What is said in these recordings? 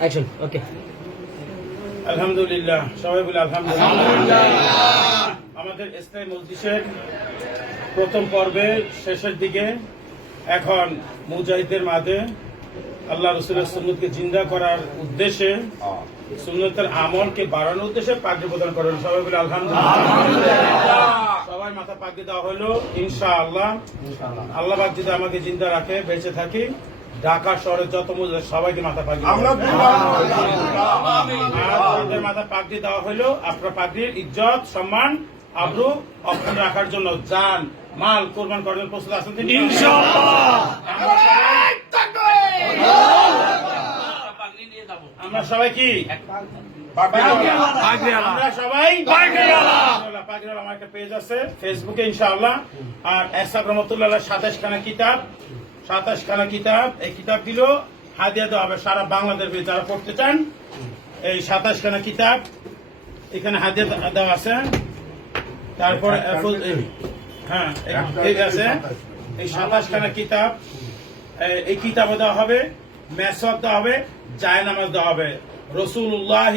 Action okay আলহামদুলিল্লাহ সবাই বলে আলহামদুলিল্লাহ। আমাদের ইসলামী মজলিসের প্রথম পর্বে শেষের দিকে এখন মুজাহিদদের মাঝে আল্লাহ রসুলের সুন্নতকে জিন্দা করার উদ্দেশ্যে সুন্নতের আমলকে বাড়ানোর উদ্দেশ্যে পাগড়ি প্রদান করেন সবাই বলে আলহামদুলিল্লাহ। সবাই মাথা পাগড়ি দেওয়া হলো ইনশাআল্লাহ। আল্লাহ পাক যদি আমাকে জিন্দা রাখে বেঁচে থাকি ঢাকা শহরের যত মুজাহিদ সবাইকে মাথা পাগড়ি মাথা পাগড়ি দেওয়া হলো। আপনার পাগড়ির ইজ্জত সম্মান আব্রু অক্ষুণ্ণ রাখার জন্য যান মাল কোরবান করার প্রস্তুত আছেন তিনি? আমরা সবাই- কি? আমরা সবাই? আমার একটা পেজ আছে ফেসবুকে ইনশাআল্লাহ। আর এসাক রহমতুল্লাহ সাতাশ খানা কিতাব। সাতাশ খানা কিতাব এই কিতাব দিল হাদিয়া দেওয়া হবে। সারা বাংলাদেশে যারা পড়তে চান এই সাতাশ খানা কিতাব এখানে হাদিয়া দেওয়া আছে। তারপরে হ্যাঁ এই- আছে। এই কিতাব এই কিতাব দেওয়া হবে মেসব দেওয়া হবে জায়নামাজ দেওয়া হবে। রসুল্লাহ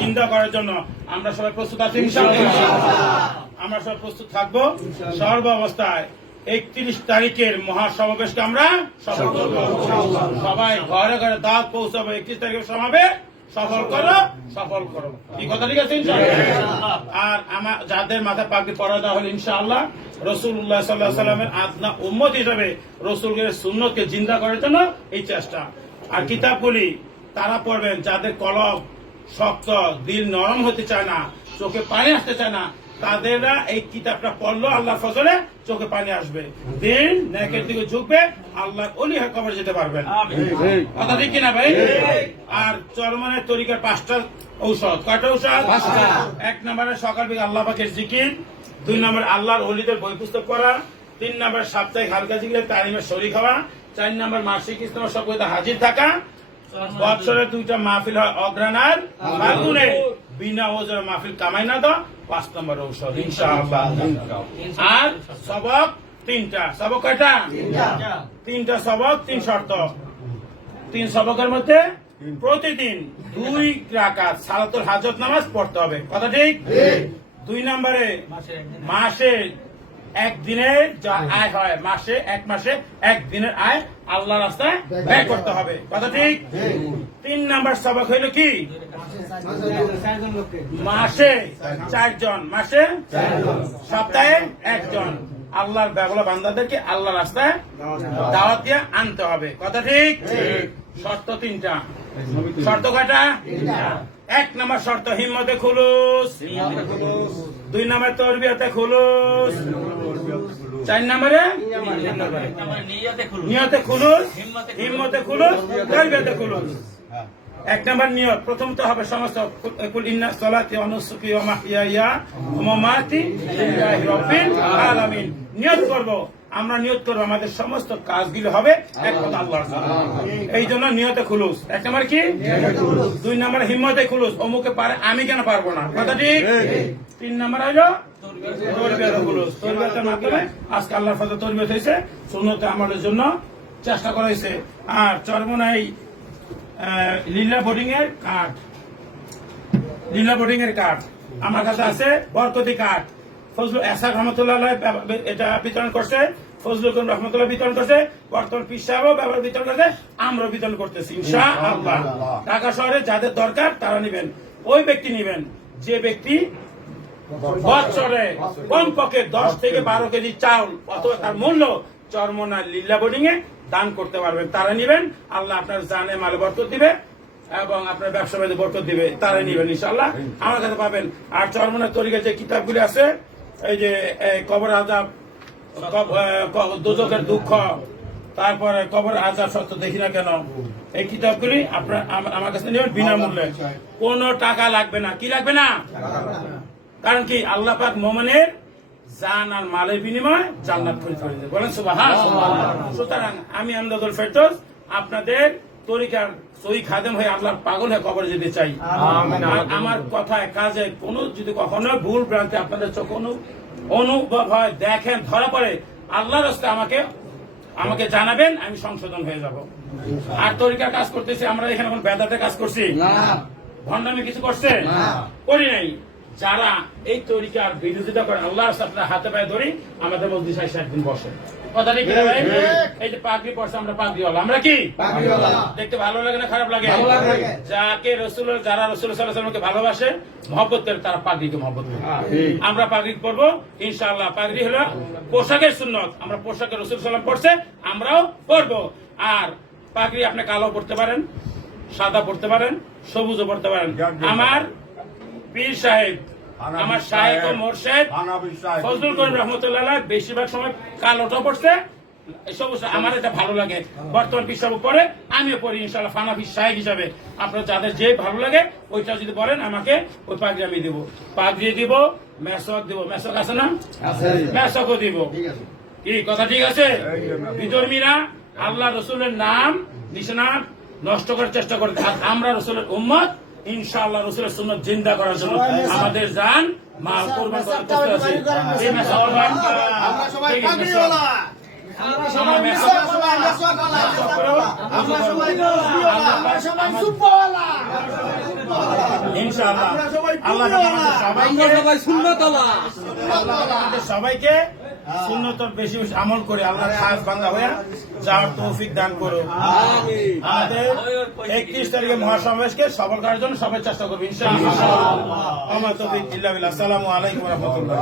চিন্তা করার জন্য আমরা সবাই প্রস্তুত আছি আমরা সবাই প্রস্তুত থাকব। সর্ব অবস্থায় একত্রিশ তারিখের মহাসমাবেশকে আমরা সবাই ঘরে ঘরে দাঁত পৌঁছাবো, একত্রিশ তারিখের সমাবেশ সফল করো সফল করো। এই কথা, ঠিক আছে আর আমার, যাদের মাথা পাগড়ি পরা দেওয়া হলো ইনশাআল্লাহ রসুল্লাহ সাল্লাহ সাল্লামের আদনা উম্মত হিসাবে রসুলের সুন্নতকে জিন্দা করার জন্য এই চেষ্টা। আর কিতাবগুলি তারা পড়বেন, যাদের কলম শক্ত, দিল নরম হতে চায় না, চোখে পানি আসতে চায় না তাদেররা এই কিতাবটা পড়ল আল্লাহ ফজলে চোখে পানি আসবে। দিন নেকের দিকে ঝুঁকবে আল্লাহ অলি হয়ে কবর যেতে পারবেন। কথা ঠিক কিনা ভাই? আর চরমানের তরিকার পাঁচটা ঔষধ। কয়টা ঔষধ? এক নম্বরে সকাল বিকাল আল্লাহ পাকের জিকির দুই নম্বর আল্লাহর অলিদের বই পুস্তক পড়া তিন নম্বর সাপ্তাহিক হালকা জিকিরের তালিমের শরীর হওয়া চার নম্বর মাসিক ইসলামের সকলে হাজির থাকা বছরে দুইটা মাহফিল হয় অগ্রানার ফাল্গুনে বিনা ওজনে মাহফিল কামাই না দাও পাঁচ নম্বর ঔষধ ইনশাআল্লাহ। আর সবক তিনটা সবক কয়টা? তিনটা। সবক তিন শর্ত। তিন সবকের মধ্যে প্রতিদিন দুই রাকাত সালাতুল হাজত নামাজ পড়তে হবে। কথা ঠিক? দুই নম্বরে মাসে একদিনের যা আয় হয় মাসে এক মাসে এক দিনের আয় আল্লাহ রাস্তায় ব্যয় করতে হবে। কথা ঠিক? তিন নাম্বার সবক হইল কি? মাসে চারজন মাসে সপ্তাহে একজন। আল্লাহর ব্যবলা বান্দাদেরকে আল্লাহ রাস্তায় দাওয়াত দিয়ে আনতে হবে। কথা ঠিক? শর্ত তিনটা। শর্ত কয়টা? এক নম্বর শর্ত হিম্মতে খুলুস। দুই নম্বর তরবিয়তে খুলুস। চার নম্বরে? নিয়তে খুলুস হিম্মতে খুলুস তরবিয়তে খুলুস এক নম্বর নিয়ত প্রথম তো হবে সমস্ত কুল ইন্না সলাতি ওয়া নুসুকি ওয়া মাহইয়ায়া ওয়া মামাতি লিল্লাহি রাব্বিল আলামিন। নিয়ত করব। আমরা নিয়ত করব আমাদের সমস্ত কাজগুলো হবে একমাত্র আল্লাহর এই জন্য নিয়তে খুলুস। এক নম্বর কি? দুই নম্বর হিম্মতে খুলুস। অমুকে পারে আমি কেন পারব না? কথা ঠিক? তিন নম্বর খুলুস। তরবিয়তের মাধ্যমে আজকে আল্লাহর ফজল তরবিয়ত হয়েছে সুন্নতে আমলের জন্য চেষ্টা করা হয়েছে। আর চরমনাই লীলা বোর্ডিং এর কার্ড। লীলা বোর্ডিং এর কার্ড। আমার কাছে আছে বরকতি কার্ড। ফজলু এসাক রহমতুল্লাহ এটা বিতরণ করছে ফজলুল করিম রহমতুল্লাহ বিতরণ করছে বর্তমান পীর সাহেবও বিতরণ করছে আমরা বিতরণ করতেছি ইনশা আল্লাহ ঢাকা শহরে যাদের দরকার তারা নিবেন ওই ব্যক্তি নিবেন যে ব্যক্তি বছরে। কমপক্ষে দশ থেকে বারো কেজি চাউল অথবা তার মূল্য চরমনা লীলা বোর্ডিং এ দান করতে পারবেন তারা নিবেন আল্লাহ আপনার জানে মালে বরকত দিবে এবং আপনার ব্যবসা বাণিজ্যে বরকত দিবে তারা নিবেন ইনশাল্লাহ আমার কাছে পাবেন আর চরমনার তরিকা যে কিতাবগুলি আছে এই যে কবর আজাব দোজকের দুঃখ তারপরে কবর আজাব সত্য দেখি না কেন? এই কিতাবগুলি আপনার আমার কাছে নেবেন বিনামূল্যে। কোনো টাকা লাগবে না। কি লাগবে না? কারণ কি আল্লাহ পাক মোমেনের জান আর মালের বিনিময় জান্নাত খরিদ করে দেবে বলেন সুতরাং আমি আমদাদুল ফেরদৌস আপনাদের তরিকার সই খাদেম হয়ে আল্লাহর পাগল হয়ে কবরে যেতে চাই। আমার কথায় কাজে কোনো যদি কখনো ভুল ভ্রান্তি আপনাদের চোখে অনু- অনুভব হয় দেখেন ধরা পড়ে আল্লাহর আমাকে আমাকে জানাবেন আমি সংশোধন হয়ে যাব। আর তরিকার কাজ করতেছি আমরা এখানে কোন বেদাতে কাজ করছি? ভণ্ডামি কিছু করছে? করি নাই। যারা এই তরিকার বিরোধিতা করে আল্লাহ আপনার হাতে পায়ে ধরি আমাদের মধ্যে ষাট দিন বসে কথা ঠিক ভাই? এই যে পাগড়ি পড়ছে আমরা পাগড়িওয়ালা। আমরা কি? দেখতে ভালো লাগে না খারাপ লাগে? যাকে রসুল যারা রসুল সাল্লাহামকে ভালোবাসে মহব্বত করে তারা পাগড়িকে মহব্বত করে। আমরা পাগড়ি পরবো ইনশাআল্লাহ। পাগড়ি হলো পোশাকের সুন্নত। আমরা পোশাকের রসুল সাল্লাম পড়ছে আমরাও পরবো। আর পাগড়ি আপনি কালো পড়তে পারেন সাদা পড়তে পারেন সবুজও পড়তে পারেন। আমার পীর সাহেব আমার সাহেব ও মোরশেদ ফজলুল করিম রহমতুল্লাহ বেশিরভাগ সময় কালোটা পড়ছে। আমার এটা ভালো লাগে। বর্তমান পিসাব পরে আমিও পড়ি ইনশাল্লাহ ফানাফি সাহেব হিসাবে। আপনার যাদের যে ভালো লাগে ওইটা যদি বলেন আমাকে ওই পাগড়ি আমি দিব। পাগড়ি দিব মেসক দিব। মেসক আছে না? মেসকও দিব। কি কথা ঠিক আছে? বিধর্মীরা আল্লাহ রসুলের নাম নিশানা নষ্ট করার চেষ্টা করে। আমরা রসুলের উম্মত ইনশাআল্লাহ রসুলের সুন্নত জিন্দা করার জন্য আমাদের জান মাল কোরবান করার আছি। ইনশাআল্লাহ। আল্লাহ। সবাইকে সুন্নতর বেশি বেশি আমল করে আল্লাহ খাস বান্দা হয়ে যাওয়ার তৌফিক দান করো আমাদের একত্রিশ তারিখে মহাসমাবেশকে সফল করার জন্য সবাই চেষ্টা করব ইনশাআল্লাহ। আমার তৌফিক ইল্লা বিল্লাহ। আসসালামু আলাইকুম রহমতুল্লাহ।